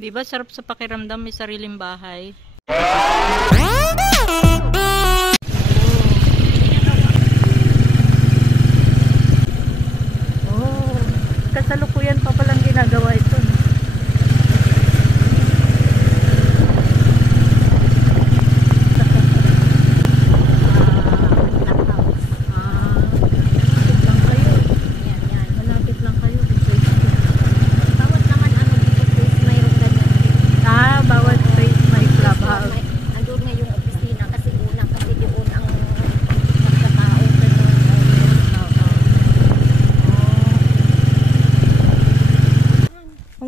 Di ba sarap sa pakiramdam may sariling bahay? Oh, kasalukuyan pa palang ginagawa ito.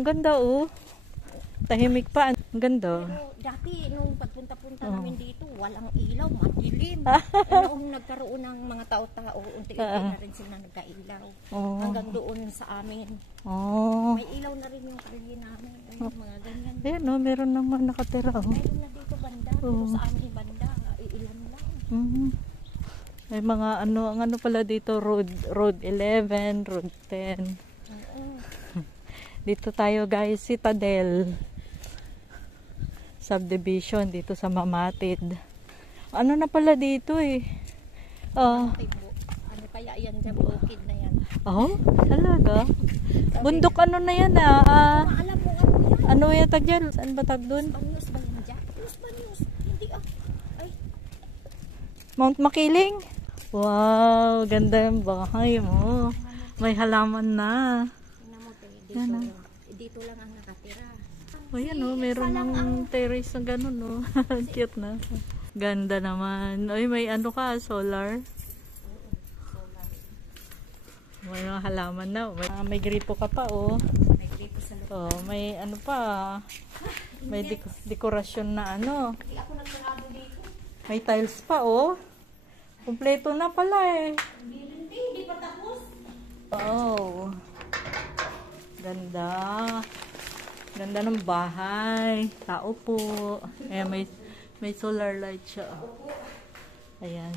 Ang ganda oh. Tahimik pa. Ang ganda. Pero dati nung pagpunta-punta namin dito, walang ilaw, madilim. Noong nagkaroon ng mga tao-tao, unti-unti na rin sila nagka-ilaw. Hanggang doon sa amin. May ilaw na rin yung kalye namin. Ayun, mga ganyan. Ayan no, meron naman nakatira oh. Meron na dito banda. Pero sa amin banda, iilan lang. May mga ano, ang ano pala dito, road 11, road 10. Dito tayo guys, Citadel subdivision dito sa Mamatid. Ano na pala dito eh? Ano kaya yan dyan, bukid na yan. Oh, talaga? Bundok ano na yan ah? Alam mo ano yan tag dyan? Saan ba tag dun? Banyos ba yan dyan? Banyos. Hindi ay. Mount Makiling? Wow, ganda yung bahay mo. May halaman na. Dito lang ang nakatira. O yan o, meron ng terrace na gano'n o. Cute na. Ganda naman. Oy, may ano ka, solar. May mga halaman na. May gripo ka pa o. May gripo sa loob. Oh, may ano pa. May dekorasyon na ano. Hindi ako nagsarado dito. May tiles pa o. Kumpleto na pala eh. Hindi pa tapos. Oh. Ganda. Ganda ng bahay. Tao po. Ayan, may solar light siya. Ayan.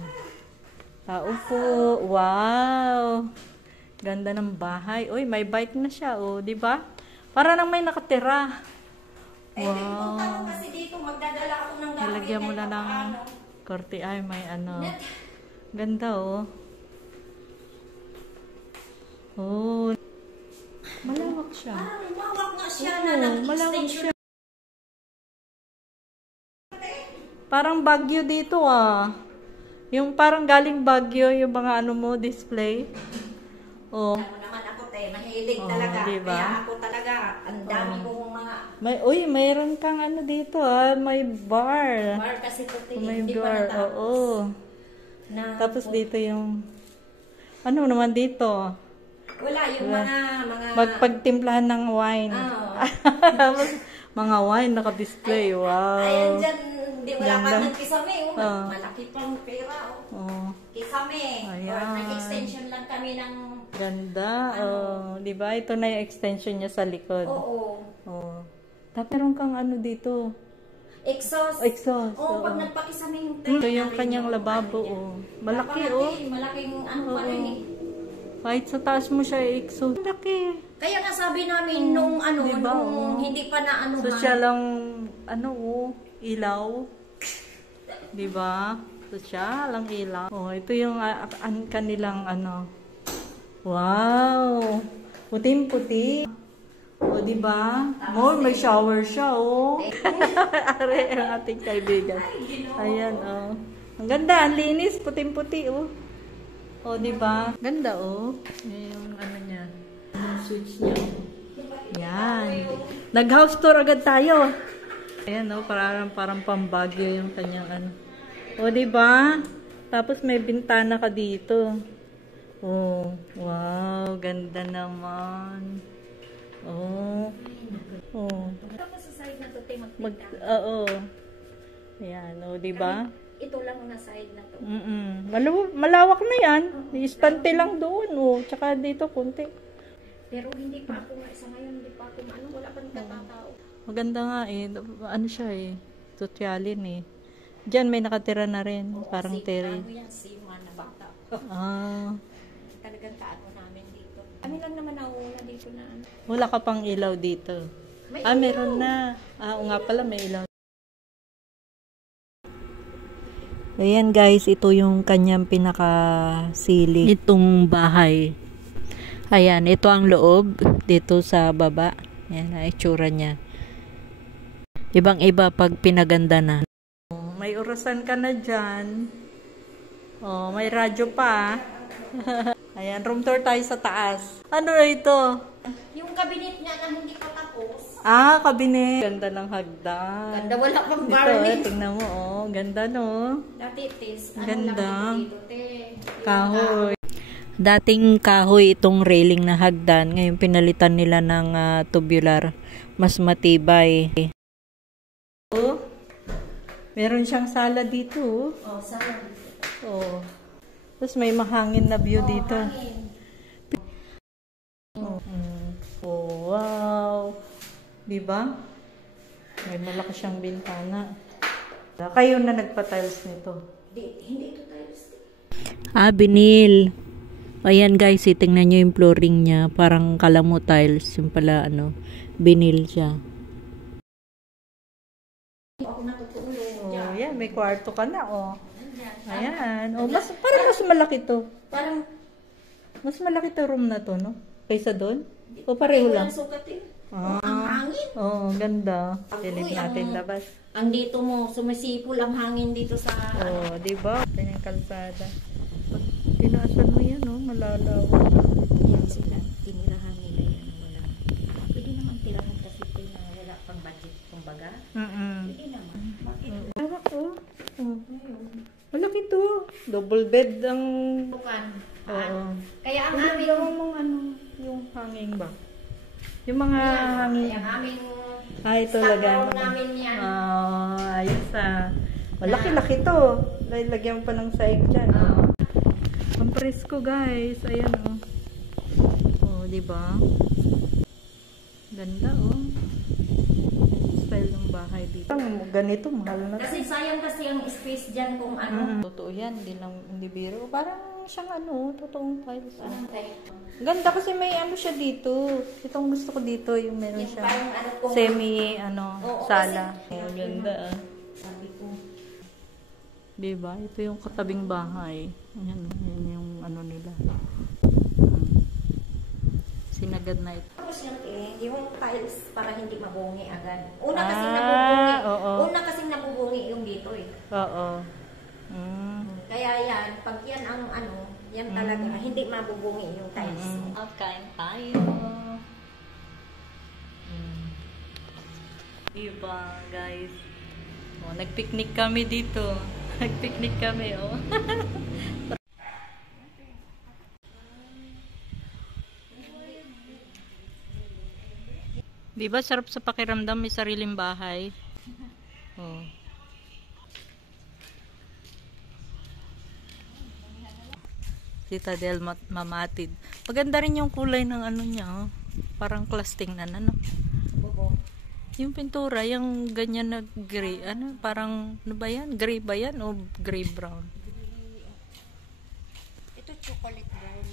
Tao po. Wow. Ganda ng bahay. Uy, may bike na siya. Oh, di ba? Para nang may nakatira. Wow. Kasi dito magdadala ako ng gamit. Nilagyan mo na ng korte. Ay, may ano. Ganda oh. Oh. Malawak siya. Malawak nga siya Oo, na malawak nag-extension. siya. Parang Baguio dito ah. Yung parang galing Baguio yung mga ano mo display. Oh. Ano naman ako mahilig talaga. Diba? Kaya ako talaga, ang dami kong mga Mayroon kang ano dito ah, may bar. bar kasi ito May hindi pa bar. natapos. Oo. Tapos dito yung ano naman dito? Wala yung mga Magpagtimplahan ng wine. Mga wine naka-display. Wow. Ayan dyan, hindi wala Ganda. pa ng kisame. Malaki pang pera. Kisame. Ayan. Or nag-extension lang kami ng Ganda. Oh, 'di ba? Ito na yung extension niya sa likod. Oo. Oh. Tapos meron kang ano dito? Exhaust. Exhaust. Oo, pag nagpakisame yung Ito yung kanyang lababo. Oh. Malaki oh. Malaking ano pa rin eh. Kahit sa taas mo siya exhaust. Malaki. Kaya nga sabi namin nung ano, Diba, nung hindi pa na ano So siya lang ano oh, ilaw. 'Di ba? So siya lang ilaw. Oh, ito yung kanilang ano. Wow. Puting-puti. O, di ba? May shower siya, oh. Are, ang ating kaibigan. Ayan, oh. Ang ganda, ang linis, puting-puti, oh. O, di ba? Ganda, oh. Yung ano niya. Yung switch niya. Yan. Nag-house tour agad tayo. Ayan, oh. Parang pambagyo yung kanyang ano. O, di ba? Tapos may bintana ka dito. Oh, wow. Ganda naman. Oh. Oh. Tapos sa side na to, Oo. Ayan, oh, di ba? ito lang na side na to. Malawak na yan. Istante lang doon, oh. Tsaka dito konti. Pero hindi pa ako sa ngayon, hindi pa ako wala pa nagtatao. Maganda nga eh. Ano siya eh. Tutyalin eh. Diyan may nakatira na rin. Parang terrace. Ano yan, sima na bata. Talagang kaano namin dito. Kami lang naman nauuna dito na ano. Wala ka pang ilaw dito. Meron na. Oo nga pala, may ilaw. Ayan guys, ito yung kanyang pinakasili. Itong bahay. Ayan, ito ang loob. Dito sa baba. Ayan, ang itsura niya. Ibang-iba pag pinaganda na. May orasan ka na dyan. Oh, may radyo pa. Ayan, room tour tayo sa taas. Ano na ito? Yung cabinet niya na hindi pa tapos. Ah, kabinet. Ganda ng hagdan. Ganda, wala pang Ito, garnish. tingnan mo, oh. Ganda, no? Dati, tis. Ganda. Dito, te? Kahoy. Dating kahoy itong railing na hagdan. Ngayon pinalitan nila ng tubular. Mas matibay. Oh, meron siyang sala dito. Oh, sala. Oh. Tapos may mahangin na view dito. Hangin. Oh, wow. Diba? May malaki siyang bintana. Kayo na nagpa-tiles nito. Hindi ito tiles. Binil. Ayan guys, tingnan nyo yung flooring niya. Parang kalamo tiles. Yung pala, binil siya. Ako natutulog. Oh, yan. May kwarto ka na, oh. Ayan. Oh, parang mas malaki to. Parang, Mas malaki to room na to, no? Kaysa doon? O pareho lang? walang sukat eh. Ah, Ang hangin. oh, ganda. Silip Uy, natin labas. Ang dito mo, sumisipol ang hangin dito sa... Oh, di ba? Kanyang kalsada. Pag tinaasan mo yan, oh, malalaw. Yan sila. Tinirahan nila yan. Wala. Pwede naman tirahan kasi ito na wala pang budget. Kumbaga. Pwede naman. Bakit? Tawag ko. Oh. Malaki to. Double bed ang... Bukan. Oo. Kaya ang Ano aming... gawin mong yung hanging ba? Yung mga hanging. Ang aming... Ito stock lagyan room mo. namin yan. Ayos Malaki-laki to. Lagyan mo pa ng saig dyan. Ang presko guys. Ayan oh. Oh, diba? Ganda oh. Style ng bahay dito. Ganito, mahal na. Kasi sayang kasi ang space dyan kung ano. Totoo yan, hindi biro. Parang siyang totoong tiles. Parang type. Ganda kasi may siya dito. Itong gusto ko dito, yung meron Yung siya. parang kung... Semi, Oo, sala. kasi- Oh, ganda Sabi ko. Diba? Ito yung katabing bahay. Yan yung nila. Sinagad na ito. Tapos yung tiles para hindi mabungi agad. Una kasi oo. nabubungi yung dito eh. Oo. Kaya yan, pag yan ang yan talaga, hindi mabubungi yung tiles. Kain tayo. Diba, guys? Oh, nagpicnic kami dito. Nagpicnic kami, oh. Diba, sarap sa pakiramdam, may sariling bahay. Oh. Citadel Mamatid. Maganda rin yung kulay ng niya, oh. Parang class tingnan, Yung pintura, yung ganyan na gray, parang, ba yan? Gray ba yan o gray brown? Ito chocolate brown.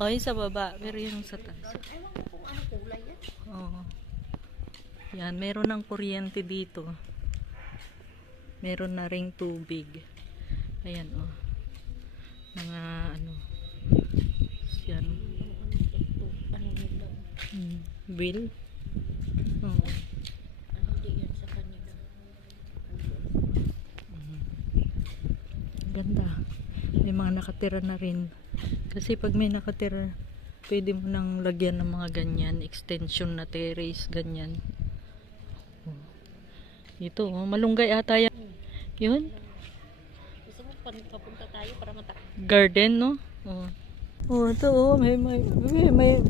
Oh, yung sa baba, pero yung sa taas. Ewan ko kung ano kulay yan. Oo. Yan, meron ng kuryente dito. Meron na ring tubig. Ayan, oh. Mga, yan. Bill? Oo. Ganda. May mga nakatira na rin. Kasi pag may nakatira, pwede mo nang lagyan ng mga ganyan. Extension na terrace, ganyan. Ito, malunggay ata yan. Yun? Gusto mo papunta tayo para Garden, no? Oh, ito, may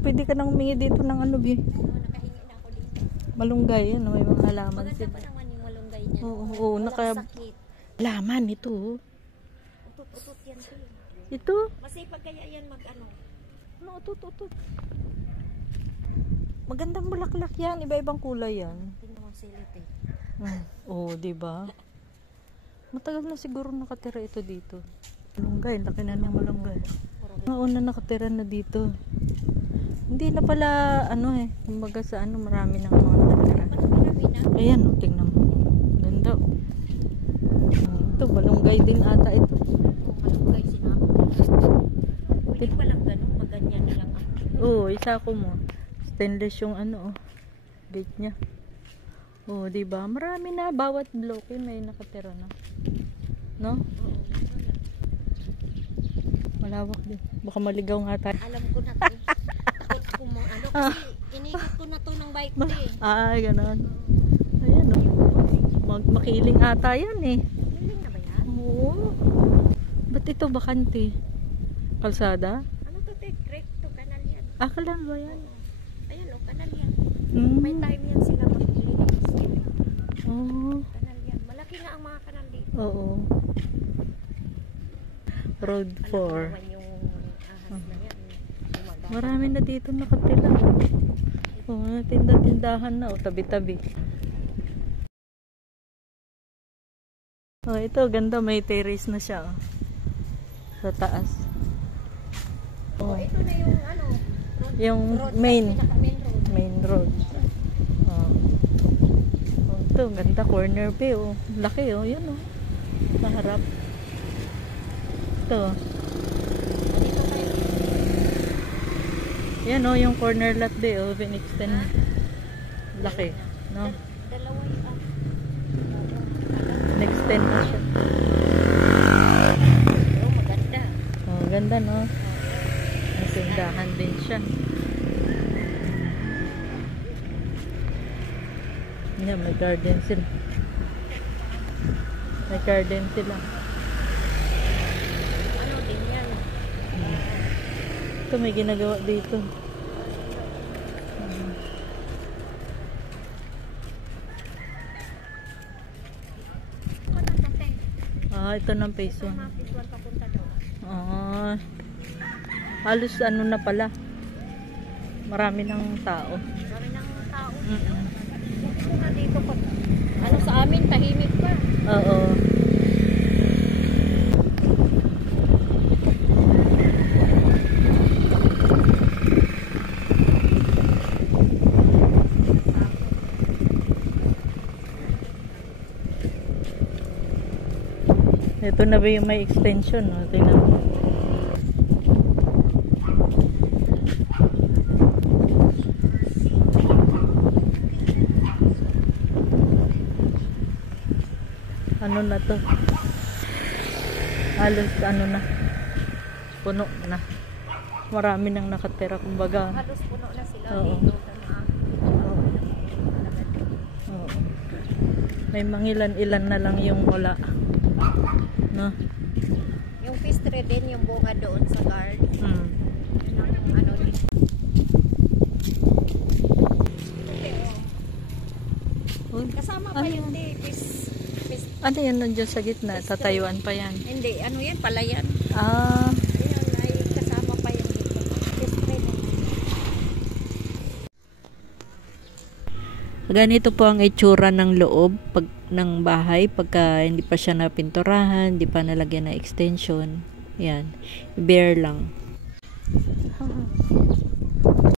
pwede ka nang humingi dito ng nakahingi na ako dito. malunggay, may mga halaman Maganda sila. pa naman yung malunggay niya. Oo, Walang sakit. laman ito. Utut-utut yan. Ito? Masipag kaya yan Utut. Magandang bulaklak yan, iba-ibang kulay yan. Tingnan mo silit eh. Diba? Matagal na siguro nakatira ito dito. Malunggay, laki na ng malunggay. Mga una nakatira na dito. Hindi na pala, ano eh. Kumbaga sa ano, marami ng mga nakatira. Marami na. Ayan, oh, tingnan mo. Ganda. Ito, balunggay din ata ito. Malunggay sinama. Pwede palang ganun, maganyan lang ako. Oo, isa ko mo. Stainless yung ano, oh. Gate niya. Oo, diba? Marami na. Bawat bloke may nakatira na. No? Malawak din. Baka maligaw nga tayo. Alam ko na to. Takot ko mo. Ano kasi inikot ko na to ng bike ko eh. Ganon. Ayan, oh. Makiling ata yan eh. Hiling na ba yan? Oo. Ba't ito bakante? Kalsada? Ano to, te? Creek to, kanal yan. Kalan ba yan? Ayan o, kanal yan. Hmm. May time yan sila maglilinis. Oo. Kanal yan. Malaki nga ang mga kanal dito. Oo. Road 4. Naman yung ahas na yan. Gumagana. Marami na dito nakatira. Oo, tinda-tindahan na. Tabi-tabi. Ito, ganda. May terrace na siya. Sa taas. Ito na yung ano, Yung road, main pinaka-main road. main road. Ito, ganda. Corner bay. Laki. Yan. Sa harap. Ito. Dito tayo. Yan yung corner lot day. Pinextend. Laki. No? Dalawa yung Nextend na siya. maganda. Ganda, no? May tindahan din siya. Yan, may garden sila. May garden sila. Ano din yan? Ito, may ginagawa dito. Ito ng phase 1. Papunta doon. Halos ano na pala. Marami ng tao. Marami ng tao. Gusto na dito pag ano sa amin, tahimik pa. Oo. Ito na ba yung may extension? Tingnan mo. Ano na to? Halos ano na. Puno na. Marami nang nakatira kumbaga. Halos puno na sila Oo. dito. Oo. May mangilan-ilan na lang yung wala. No? Yung pistre din, yung bunga doon sa guard. Yun ang ano din. Kasama pa yung Ano yan nandiyan sa gitna? Tatayuan pa yan. Hindi, ano yan, palayan. Ayun ay kasama pa yung dito. Pistre din. Ganito po ang itsura ng loob ng bahay pagka hindi pa siya napinturahan, hindi pa nalagyan ng extension. Yan, bare lang.